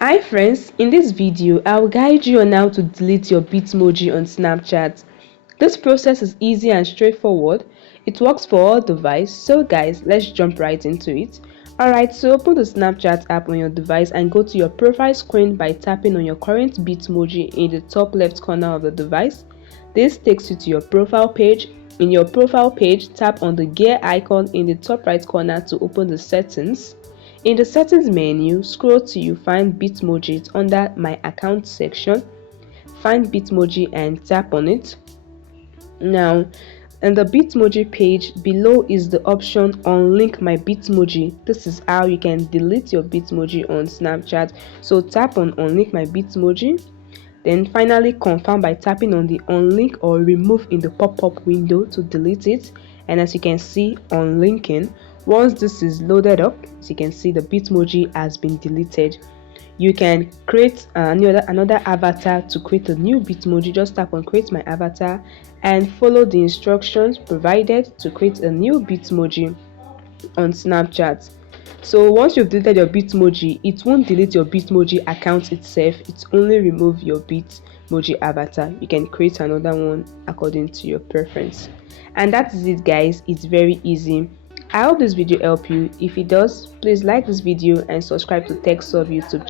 Hi friends, in this video I will guide you on how to delete your Bitmoji on Snapchat. This process is easy and straightforward. It works for all devices. So guys, let's jump right into it. Alright, so open the Snapchat app on your device and go to your profile screen by tapping on your current Bitmoji in the top left corner of the device. This takes you to your profile page. In your profile page, tap on the gear icon in the top right corner to open the settings. In the settings menu, scroll till you find Bitmoji under my account section. Find Bitmoji and tap on it. Now, in the Bitmoji page below is the option unlink my Bitmoji. This is how you can delete your Bitmoji on Snapchat. So tap on unlink my Bitmoji. Then finally confirm by tapping on the unlink or remove in the pop-up window to delete it. And as you can see, unlinking. Once this is loaded up, as you can see, the Bitmoji has been deleted. You can create another avatar to create a new Bitmoji. Just tap on create my avatar and follow the instructions provided to create a new Bitmoji on Snapchat. So once you've deleted your Bitmoji, it won't delete your Bitmoji account itself. It only remove your Bitmoji avatar. You can create another one according to your preference. And that is it guys. It's very easy. I hope this video helped you. If it does, please like this video and subscribe to TechSolve YouTube.